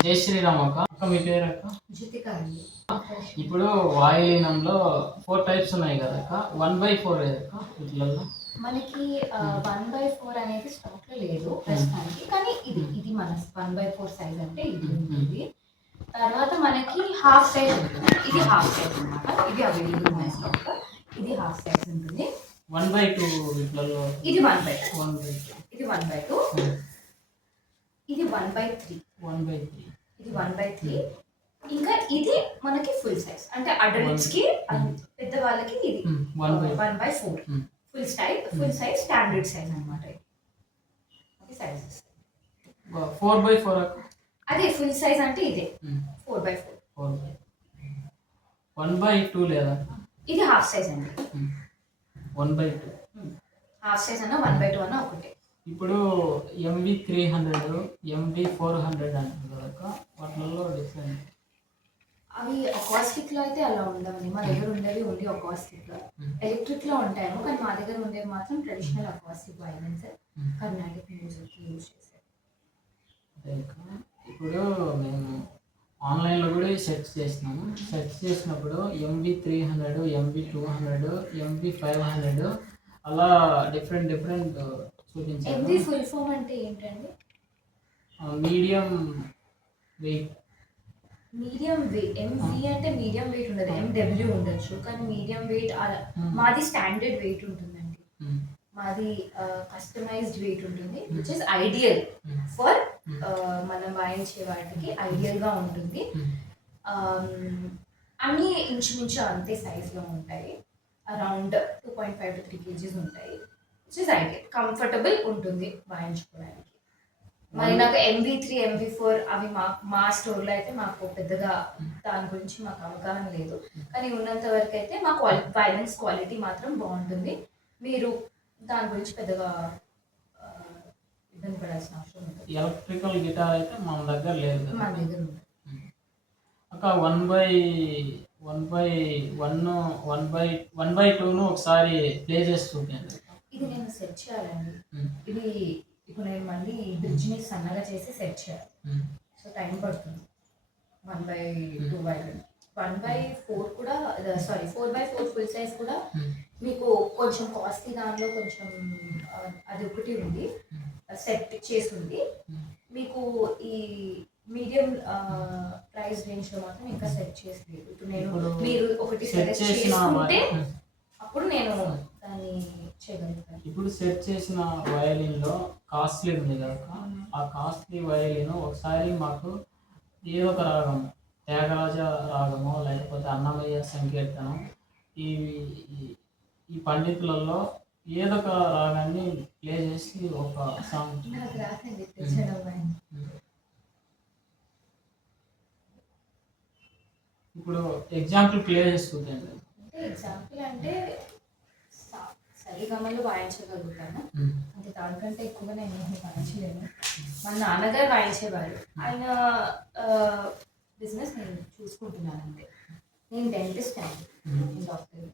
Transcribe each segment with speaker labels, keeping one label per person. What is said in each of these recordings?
Speaker 1: జై శ్రీరామ్ అక్క. అక్క మీ పేరు అక్క? ఇప్పుడు వాయులీనంలో ఫోర్ టైప్స్ ఉన్నాయి కదా అక్క. వన్ బై ఫోర్ అక్క? వీటిలలో
Speaker 2: మనకి వన్ బై ఫోర్ అనేది స్టాక్లో లేదు ప్రస్తుతానికి. కానీ ఇది ఇది మన వన్ బై ఫోర్ సైజ్ అంటే ఇది ఉంటుంది. తర్వాత మనకి హాఫ్ సైజ్ ఉంటుంది. ఇది హాఫ్ సైజ్ అన్నమాట. ఇది అవైలబుల్ ఉన్నాయి స్టాక్ ఇది హాఫ్ సైజ్ ఉంటుంది.
Speaker 1: వన్ బై టూ వీటిలలో
Speaker 2: ఇది వన్ బై
Speaker 1: వన్ బై
Speaker 2: ఇది వన్ బై టూ ఇది one by three
Speaker 1: one by three.
Speaker 2: ఇది వన్ బై త్రీ. ఇంకా ఇది మనకి ఫుల్ సైజ్ అంటే అడల్ట్స్కి పెద్దవాళ్ళకి ఇది.
Speaker 1: One by
Speaker 2: one by four. Full style full size standard size అనమాట సైజెస్
Speaker 1: ఫోర్ బై ఫోర్
Speaker 2: అదే ఫుల్ సైజ్ అంటే ఇదే. Four by four
Speaker 1: four by one by two లేదా?
Speaker 2: ఇది హాఫ్ సైజ్ అండి.
Speaker 1: One by two
Speaker 2: half size అన్న one by two అన్న ఒకటే.
Speaker 1: ఇప్పుడు MV three hundred MV four hundred కదా అక్క వాటిలలో డిఫరెంట్.
Speaker 2: అవి అకాస్టిక్లో అయితే అలా ఉండవండి. మా దగ్గర ఉండేవి ఓన్లీ అకాస్టిక్లో ఎలక్ట్రిక్లో ఉంటాయేమో కానీ మా దగ్గర ఉండేవి మాత్రం traditional acoustic violins. Carnatic music use చేశారు.
Speaker 1: ఇప్పుడు మేము ఆన్లైన్లో కూడా సెర్చ్ చేసినాము సెర్చ్ చేసినప్పుడు MV three hundred MV two hundred MV five hundred అలా డిఫరెంట్ డిఫరెంట్ చూపించారు
Speaker 2: ఎంవి ఫుల్ ఫామ్ అంటే ఏంటండి?
Speaker 1: Medium weight
Speaker 2: medium weight MV అంటే మీడియం వెయిట్ ఉండదు. ఎండబ్ల్యూ ఉండొచ్చు. కానీ మీడియం వెయిట్ మాది స్టాండర్డ్ వెయిట్ ఉంటుందండి. మాది కస్టమైజ్డ్ వెయిట్ ఉంటుంది విచ్ ఇస్ ఐడియల్ ఫర్ మనం వాయించే వాటికి ఐడియల్గా ఉంటుంది. అన్ని ఇంచుమించు అంతే size లో ఉంటాయి. Around two point five to three kgs ఉంటాయి. ఐడియల్ కంఫర్టబుల్ ఉంటుంది వాయించుకోవడానికి. మరి నాకు ఎంవి త్రీ ఎంవి ఫోర్ అవి మా మా స్టోర్లో అయితే మాకు పెద్దగా దాని గురించి మాకు అవగాహన లేదు. కానీ ఉన్నంత వరకు అయితే మా క్వాలి వైలెన్స్ క్వాలిటీ మాత్రం బాగుంటుంది. మీరు దాని గురించి పెద్దగా ఇబ్బంది పడాల్సిన అవసరం
Speaker 1: ఎలక్ట్రికల్ గిటార్ అయితే మన దగ్గర లేదు
Speaker 2: మన దగ్గర
Speaker 1: అక్క one by one by one one by one by టూను ఒకసారి ప్లే చేసి చూపించండి
Speaker 2: ఇది నేను సెట్ చేయాలండి. ఇది ఇప్పుడు నేను మళ్ళీ బ్రిడ్జ్ని సన్నగా చేసి సెట్ చేయాలి. సో టైం పడుతుంది. One by two by one by four కూడా sorry four by four full size కూడా మీకు కొంచెం కాస్ట్లీ దానిలో కొంచెం అది ఒకటి ఉంది. సెట్ చేసి ఉంది.
Speaker 1: ఉమ్.
Speaker 2: మీకు ఈ మీడియం ప్రైస్ రేంజ్లో మాత్రం ఇంకా సెట్ చేసి లేదు. ఇప్పుడు నేను మీరు ఒకటి సెలెక్ట్ చేసుకుంటే. అప్పుడు నేను దాన్ని చేయగలుగుతాను
Speaker 1: ఇప్పుడు సెట్ చేసిన వయలిన్లో కాస్ట్లీ ఉంది కదా ఆ కాస్ట్లీ వయలిన్ ఒకసారి మాకు ఏదో ఒక రాగం త్యాగరాజ రాగము లేకపోతే అన్నమయ్య సంకీర్తనం ఈ ఈ- పండితులలో ఏదో ఒక రాగాన్ని ప్లే చేసి ఒక సాంగ్. ఇప్పుడు ఎగ్జాంపుల్ ప్లే చేసి చూడండి
Speaker 2: అంటే ఎగ్జాంపుల్ అంటే సరిగమలు వాయించగలుగుతాను. అంటే దానికంటే ఎక్కువగా నేను ఏమీ వాయించలేను మా నాన్నగారు వాయించేవారు ఆయన బిజినెస్ నేను చూసుకుంటున్నాను అంతే. నేను డెంటిస్ట్ అండి. డాక్టర్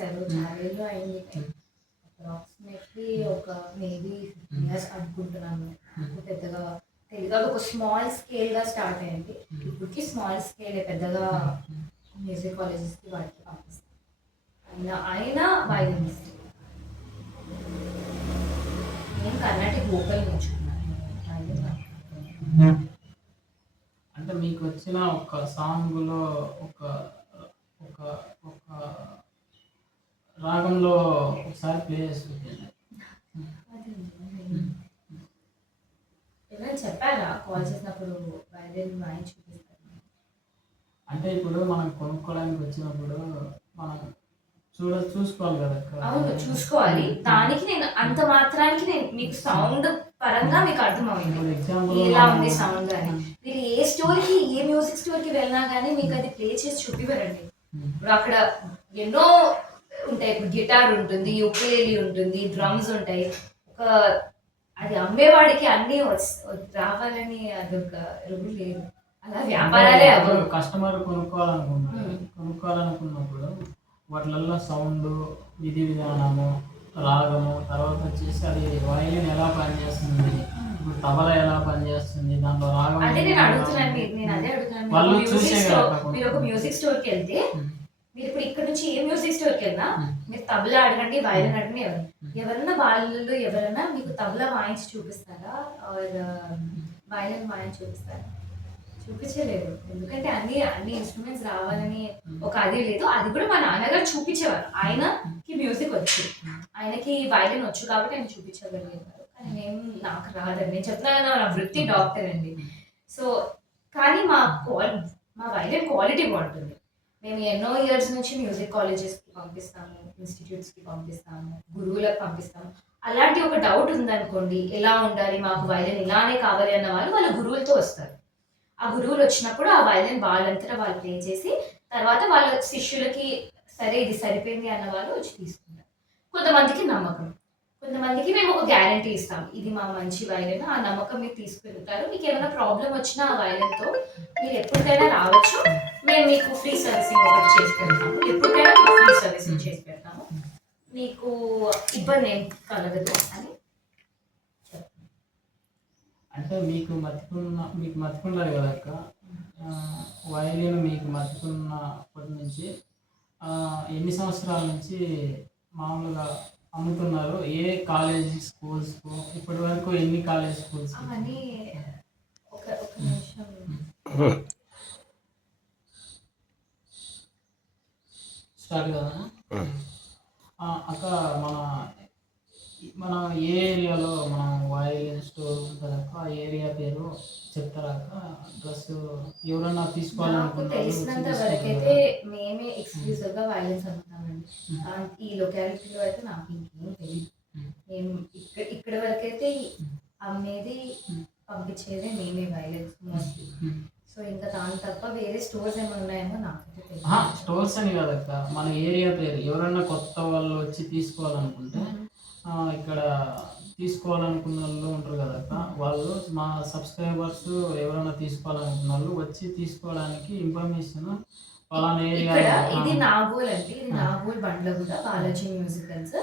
Speaker 2: చేశారు చాలేళ్ళు అయింది. అప్రాక్సిమేట్లీ ఒక మేబీ ఫిఫ్టీన్ ఇయర్స్ అనుకుంటున్నాను. పెద్దగా తెలియదు. ఒక స్మాల్ స్కేల్గా స్టార్ట్ అయింది. ఇప్పటికి స్మాల్ స్కేల్ పెద్దగా మ్యూజిక్ కాలేజెస్కి వాటికి అయినా అయినా ఆయన మిస్టేక్ నేను కర్ణాటక వోకల్ నేర్చుకున్నాను.
Speaker 1: అంటే మీకు వచ్చిన ఒక సాంగ్లో ఒక ఒక రాగంలో ఒకసారి ప్లే చేసి చూపించండి.
Speaker 2: అది ఎవరైనా చెప్పారా? కాల్ చేసినప్పుడు చూపిస్తారు
Speaker 1: అంటే ఇప్పుడు మనం కొనుక్కోవడానికి వచ్చినప్పుడు మనం చూడ చూసుకోవాలి కదా.
Speaker 2: అవును చూసుకోవాలి. దానికి నేను అంత మాత్రానికి నేను మీకు సౌండ్ పరంగా మీకు
Speaker 1: ఎగ్జాంపుల్
Speaker 2: ఎలా ఉంది సౌండ్ అని. మీరు ఏ స్టోర్కి ఏ మ్యూజిక్ స్టోర్కి వెళ్ళినా కానీ మీకు అది ప్లే చేసి చూపివ్వరండి. ఇప్పుడు అక్కడ ఎన్నో ఉంటాయి. ఇప్పుడు గిటార్ ఉంటుంది యూకేలీ ఉంటుంది డ్రమ్స్ ఉంటాయి. ఒక అది అమ్మేవాడికి అన్ని రావాలని అదొక రూల్ లేదు. అలా వ్యాపారాలే అవ్వవు.
Speaker 1: కస్టమర్ కొనుక్కోవాలనుకున్నాడు. కొనుక్కోవాలనుకున్నప్పుడు వాటిలలో సౌండ్ విధి విధానము రాగము తర్వాత వచ్చేసి అది వయలిన్ ఎలా పనిచేస్తుంది? ఇప్పుడు తబలా ఎలా పనిచేస్తుంది? దాంట్లో రాగం
Speaker 2: అంటే నేను అడుగుతున్నాను మీరు నేను అదే అడుగుతున్నాను. మీరు ఒక మ్యూజిక్ స్టోర్కి వెళ్తే. మీరు ఇప్పుడు ఇక్కడ నుంచి ఏ మ్యూజిక్ స్టోర్కి వెళ్ళినా
Speaker 1: Hmm.
Speaker 2: మీరు తబలా అడగండి వైలిన్ అడగండి ఎవరు ఎవరన్నా వాళ్ళు ఎవరన్నా మీకు తబలా వాయించి చూపిస్తారా? ఆర్ వైలిన్ వాయించి చూపిస్తారా? చూపించలేదు. ఎందుకంటే అన్ని అన్ని ఇన్స్ట్రుమెంట్స్ రావాలని ఒక అది లేదు. అది కూడా మా నాన్నగారు చూపించేవారు. ఆయనకి మ్యూజిక్ వచ్చు. ఆయనకి వైలిన్ వచ్చు కాబట్టి ఆయన చూపించగలిగేవారు. కానీ నేను నాకు రాదండి. నేను చెప్తున్నాను కదా, నా వృత్తి డాక్టర్ అండి. సో కానీ మా క్వాల్ మా వైలిన్ క్వాలిటీ బాగుంటుంది. మేము ఎన్నో ఇయర్స్ నుంచి మ్యూజిక్ కాలేజెస్కి పంపిస్తాము ఇన్స్టిట్యూట్స్కి పంపిస్తాము గురువులకు పంపిస్తాము అలాంటి ఒక డౌట్ ఉందనుకోండి ఎలా ఉండాలి మాకు వైలిన్ ఇలానే కావాలి అన్న వాళ్ళు వాళ్ళ గురువులతో వస్తారు. ఆ గురువులు వచ్చినప్పుడు ఆ వైలిన్ వాళ్ళంతా వాళ్ళు ప్లే చేసి తర్వాత వాళ్ళ శిష్యులకి సరే ఇది సరిపోయింది అన్న వాళ్ళు వచ్చి తీసుకుంటారు. కొంతమందికి నమ్మకం. కొంతమందికి మేము ఒక గ్యారంటీ ఇస్తాం. ఇది మా మంచి వైలెన్ ఆ నమ్మకం మీరు తీసుకెళ్తారు మీకు ఏమైనా ప్రాబ్లం వచ్చినా ఆ వైలెన్తో మీరు ఎప్పటికైనా రావచ్చు. మేము మీకు ఫ్రీ సర్వీసింగ్ ఒకటి చేసి పెడతాము. ఎప్పటికైనా మీకు ఫ్రీ సర్వీసింగ్ చేసి పెడతాము. మీకు ఇబ్బంది ఏం కలగదు అని
Speaker 1: అంటే మీకు మతికున్న మీకు మతికుండాలి కదా అక్క. ఆ, మీకు మతికున్నప్పటి నుంచి ఎన్ని సంవత్సరాల నుంచి మామూలుగా అమ్ముతున్నారు. ఏ కాలేజ్ స్కూల్స్ ఇప్పటి వరకు ఎన్ని కాలేజ్ స్కూల్స్
Speaker 2: అవన్నీ ఒక ఒక నిమిషం.
Speaker 1: స్టార్ట్ కదా? ఆ, అక్క మన మన ఏ ఏరియాలో మన వయలిన్ స్టోర్ ఉంటుంది అక్క. ఆ ఏరియా పేరు చెప్తారా అక్క? డ్రెస్ ఎవరన్నా
Speaker 2: నాకు
Speaker 1: తీసుకోవాలనుకుంటారు
Speaker 2: తెలిసినంత వరకైతే మేమే ఎక్స్క్లూజివ్గా వైలెన్స్ అమ్ముతామండి
Speaker 1: Hmm.
Speaker 2: ఆ, ఈ లొకాలిటీలో అయితే నాకు ఇంకేం తెలియదు
Speaker 1: Hmm.
Speaker 2: మేము ఇక్కడ ఇక్కడ వరకైతే
Speaker 1: Hmm.
Speaker 2: అమ్మేది. పంపించేది మేమే వైలెన్స్ మోస్ట్లీ సో ఇంకా దాని తప్ప వేరే స్టోర్స్ ఏమైనా ఉన్నాయేమో తెలియదు
Speaker 1: స్టోర్స్ అని కాదక్క మన ఏరియా పేరు. ఎవరన్నా కొత్త వాళ్ళు వచ్చి తీసుకోవాలనుకుంటే ఇక్కడ తీసుకోవాలనుకున్న వాళ్ళు ఉంటారు కదక్క వాళ్ళు మా సబ్స్క్రైబర్స్ ఎవరైనా తీసుకోవాలనుకున్న వాళ్ళు వచ్చి తీసుకోవడానికి ఇన్ఫర్మేషన్
Speaker 2: ఇక్కడ ఇది నాగోల్ అండి. ఇది Nagole Bandlaguda Balaji musicals.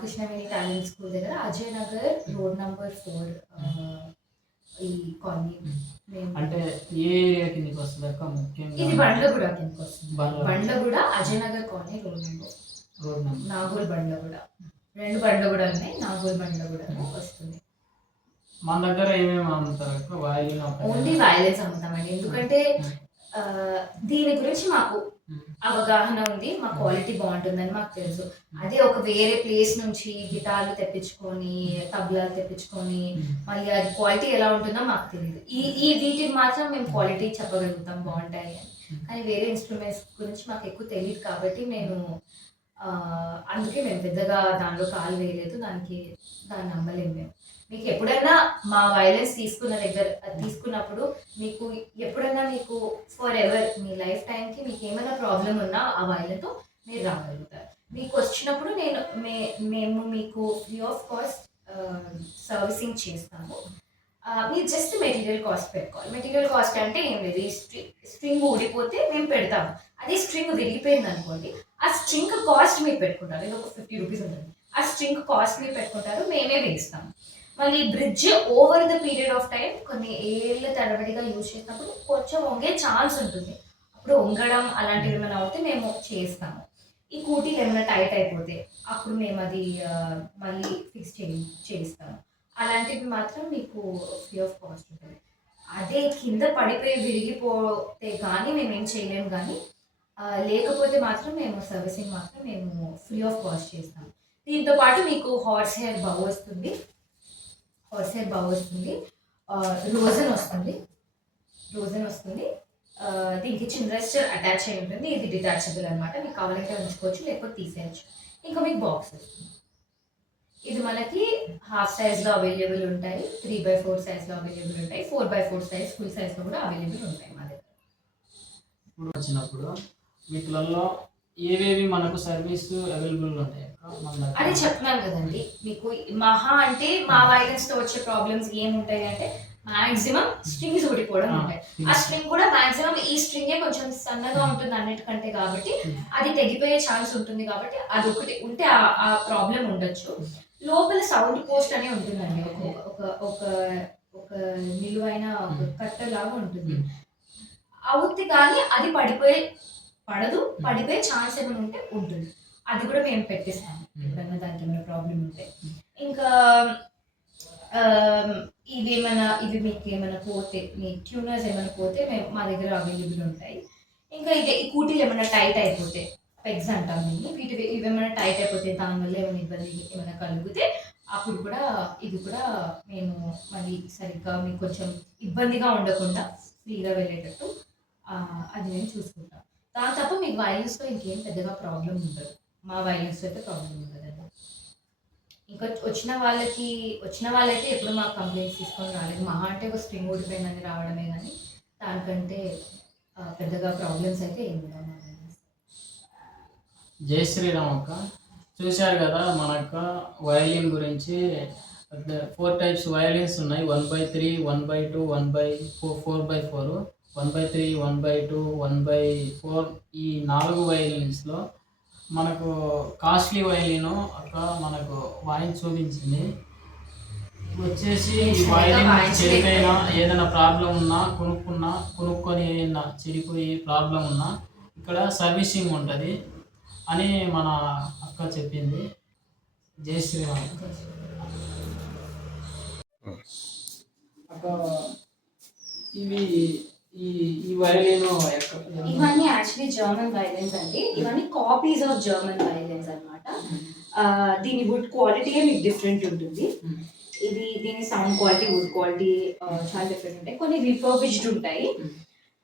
Speaker 2: Krishnaveni talent school దగ్గర Ajay Nagar road number four ఈ కాలనీ.
Speaker 1: అంటే ఏ ఏరియా కిందకి వస్తుంది? అక్క ముఖ్యంగా
Speaker 2: ఇది బండ్లగూడ కిందకి వస్తుంది.
Speaker 1: Bandlaguda.
Speaker 2: Ajay Nagar colony road number.
Speaker 1: Road number.
Speaker 2: Nagole Bandlaguda. రెండు బండ్లగూడ ఉన్నాయి నాగోల్ బండ్లగూడ వస్తుంది.
Speaker 1: మన దగ్గర ఏమేమి అమ్ముతారు అక్క?
Speaker 2: ఓన్లీ వైలెన్స్ అమ్ముతామండి. ఎందుకంటే దీని గురించి మాకు అవగాహన ఉంది మా క్వాలిటీ బాగుంటుందని మాకు తెలుసు. అదే ఒక వేరే ప్లేస్ నుంచి గిటార్లు తెప్పించుకొని తబలాలు తెప్పించుకొని మళ్ళీ అది క్వాలిటీ ఎలా ఉంటుందో మాకు తెలియదు ఈ ఈ వీటికి మాత్రం మేము క్వాలిటీ చెప్పగలుగుతాం బాగుంటాయి అని. కానీ వేరే ఇన్స్ట్రుమెంట్స్ గురించి మాకు ఎక్కువ తెలియదు కాబట్టి నేను అందుకే మేము పెద్దగా దానిలో కాలు వేయలేదు దానికి దాన్ని నమ్మలేము మేము. మీకు ఎప్పుడన్నా మా వైలెన్స్ తీసుకున్న దగ్గర అది తీసుకున్నప్పుడు మీకు ఎప్పుడన్నా మీకు ఫర్ ఎవర్ మీ లైఫ్ టైంకి మీకు ఏమైనా ప్రాబ్లం ఉన్నా ఆ వైలెన్తో మీరు రాగలుగుతారు. మీకు వచ్చినప్పుడు నేను మే మేము మీకు ఫ్రీ ఆఫ్ కాస్ట్ సర్వీసింగ్ చేస్తాము. మీరు జస్ట్ మెటీరియల్ కాస్ట్ పెట్టుకోవాలి. మెటీరియల్ కాస్ట్ అంటే ఏం లేదు. ఈ స్ట్రింగ్ ఊడిపోతే మేము పెడతాము. అదే స్ట్రింగ్ విరిగిపోయింది అనుకోండి ఆ స్ట్రింగ్ కాస్ట్ మీరు పెట్టుకుంటారు. ఇది ఒక ఫిఫ్టీ రూపీస్ ఉంటుంది. ఆ స్ట్రింగ్ కాస్ట్ మీరు పెట్టుకుంటారు మేమే వేస్తాము. మళ్ళీ bridge over the period of time కొన్ని ఏళ్ళ తడబడిగా యూజ్ చేసినప్పుడు కొంచెం వంగే ఛాన్స్ ఉంటుంది. అప్పుడు వంగడం అలాంటివి ఏమైనా అవుతే మేము చేస్తాము. ఈ కూటీలు ఏమైనా టైట్ అయిపోతే అప్పుడు మేము అది మళ్ళీ ఫిక్స్ చే చేస్తాము. అలాంటివి మాత్రం మీకు ఫ్రీ ఆఫ్ కాస్ట్ ఉంటుంది. అదే కింద పడిపోయి విరిగిపోతే కానీ మేము ఏం చేయలేము కానీ లేకపోతే మాత్రం మేము సర్వీసింగ్ మాత్రం మేము ఫ్రీ ఆఫ్ కాస్ట్ చేస్తాము. దీంతో పాటు మీకు హార్స్ హెయిర్ బౌ వస్తుంది. హార్స్ బాగా వస్తుంది. రోజన్ వస్తుంది. రోజన్ వస్తుంది. దీనికి చిన్న రెస్టర్ అటాచ్ అయి ఉంటుంది. ఇది డిటాచబుల్ అనమాట మీకు కావాలంటే ఉంచుకోవచ్చు లేకపోతే తీసేయచ్చు. ఇంకా మీకు బాక్స్ వస్తుంది. ఇది మనకి హాఫ్ సైజ్లో అవైలబుల్ ఉంటాయి. త్రీ బై ఫోర్ సైజ్లో అవైలబుల్ ఉంటాయి. Four by four size full సైజ్లో కూడా అవైలబుల్ ఉంటాయి మా దగ్గర.
Speaker 1: వచ్చినప్పుడు వీటిలలో ఏవేవి మనకు సర్వీస్ అవైలబుల్ ఉంటాయి?
Speaker 2: అదే చెప్తున్నాను కదండి మీకు మహా అంటే మా వైలెన్స్తో వచ్చే ప్రాబ్లమ్స్ ఏముంటాయి అంటే మాక్సిమం స్ట్రింగ్స్ ఊడిపోవడం ఉంటాయి. ఆ. స్ట్రింగ్ కూడా మాక్సిమం ఈ స్ట్రింగే కొంచెం సన్నగా ఉంటుంది అన్నిటికంటే కాబట్టి అది తెగిపోయే ఛాన్స్ ఉంటుంది కాబట్టి అది ఒకటి ఉంటే ఆ- ప్రాబ్లం ఉండొచ్చు. లోపల సౌండ్ పోస్ట్ అనే ఉంటుందండి ఒక ఒక ఒక ఒక నిలువైన కట్ట లాగా ఉంటుంది.
Speaker 1: Hmm.
Speaker 2: అవుతే కానీ అది పడిపోయే పడదు పడిపోయే ఛాన్స్ ఏమైనా ఉంటే ఉంటుంది. అది కూడా మేము పెట్టిస్తాము. ఎప్పుడైనా దానికి ఏమైనా ప్రాబ్లం ఉంటే. ఇంకా ఆమ్, ఇవి ఏమైనా ఇవి మీకు ఏమైనా పోతే మీ ట్యూనర్స్ ఏమైనా పోతే మేము మా దగ్గర అవైలబుల్ ఉంటాయి. ఇంకా ఇది ఈ కూటీలు ఏమైనా టైట్ అయిపోతే పెగ్స్ అంటాం దీన్ని. వీటి ఇవి ఏమైనా టైట్ అయిపోతే దానివల్ల ఏమైనా ఇబ్బంది ఏమైనా కలిగితే అప్పుడు కూడా ఇది కూడా మేము మళ్ళీ సరిగ్గా మీకు కొంచెం ఇబ్బందిగా ఉండకుండా ఫ్రీగా వెళ్ళేటట్టు అది మేము చూసుకుంటాం. దాని తప్ప మీకు వైలెన్స్తో ఇంకేం పెద్దగా ప్రాబ్లం ఉండదు. మా వైలెన్స్తో అయితే ప్రాబ్లం ఉండదండి ఇంకా వచ్చిన వాళ్ళకి వచ్చిన వాళ్ళైతే ఎప్పుడు మాకు కంప్లైంట్స్ తీసుకొని రాలేదు. మహా అంటే ఒక స్ట్రింగ్ ఊడిపోయిందని రావడమే కానీ దానికంటే పెద్దగా ప్రాబ్లమ్స్ అయితే ఏమి ఉండవు
Speaker 1: జై శ్రీరామ్ అక్క. చూశారు కదా మనక్క వయలిన్ గురించి ఫోర్ టైప్స్ వయలిన్స్ ఉన్నాయి. One by three one by two one by four four by four one by three one by two one by four ఈ నాలుగు వయలిన్స్లో మనకు కాస్ట్లీ వయలిన్ అక్క మనకు వాయిన్ చూపించింది. వచ్చేసి ఈ వయలిన్ చెడిపోయినా ఏదైనా ప్రాబ్లం ఉన్నా కొనుక్కున్నా కొనుక్కొని ఏదైనా చెడిపోయి ప్రాబ్లం ఉన్నా ఇక్కడ సర్వీసింగ్ ఉంటుంది అని మన అక్క చెప్పింది. జై శ్రీరామ్. అక్క ఇవి ఈ ఈ వయలిన్ ఎక్క-
Speaker 2: ఇవన్నీ యాక్చువల్లీ జర్మన్ వైలెన్స్ అండి. ఇవన్నీ కాపీస్ ఆఫ్ జర్మన్ వైలెన్స్ అనమాట దీని వుడ్ క్వాలిటీ మీకు డిఫరెంట్ ఉంటుంది. ఇది దీని సౌండ్ క్వాలిటీ వుడ్ క్వాలిటీ చాలా డిఫరెంట్ ఉంటాయి. కొన్ని రిఫర్బిష్డ్ ఉంటాయి.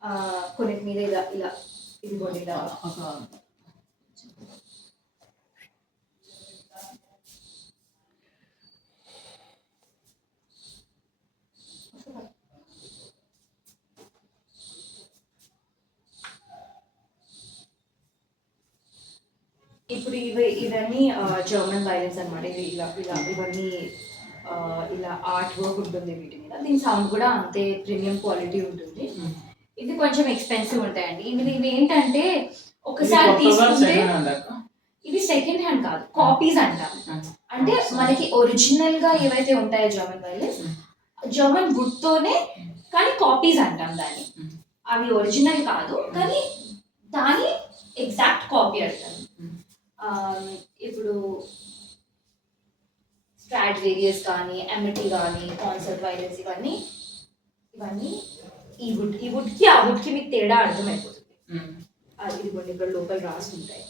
Speaker 2: ఆ, కొన్నిటి మీద ఇలా ఇలా ఇది కూడా ఇలా
Speaker 1: అక్క
Speaker 2: ఇప్పుడు ఇవి ఇవన్నీ జర్మన్ వైలెన్స్ అనమాట ఇవి ఇలా ఇలా ఇవన్నీ ఇలా ఆర్ట్ వర్క్ ఉంటుంది వీటి మీద. దీని సౌండ్ కూడా అంతే ప్రీమియం క్వాలిటీ ఉంటుంది. ఇవి కొంచెం ఎక్స్పెన్సివ్ ఉంటాయండి. ఇవి ఇవి ఏంటంటే ఒకసారి తీసుకుంటే ఇవి సెకండ్ హ్యాండ్ కాదు కాపీస్ అంటాం. అంటే మనకి ఒరిజినల్గా ఏవైతే ఉంటాయో జర్మన్ వైలెన్స్ జర్మన్ వుడ్ తోనే కానీ కాపీస్ అంటాం దాన్ని. అవి ఒరిజినల్ కాదు కానీ దాని ఎగ్జాక్ట్ కాపీ అంటాం. ఇప్పుడు స్ట్రాట్ వేరియస్ కానీ ఎమిటీ కానీ కాన్సర్ట్ వైలెన్స్ ఇవన్నీ ఇవన్నీ ఈ వుడ్ ఈ వుడ్కి ఆ వుడ్కి మీకు తేడా అర్థమైపోతుంది. అది ఇదిగోండి ఇక్కడ లోపల రాసి ఉంటాయి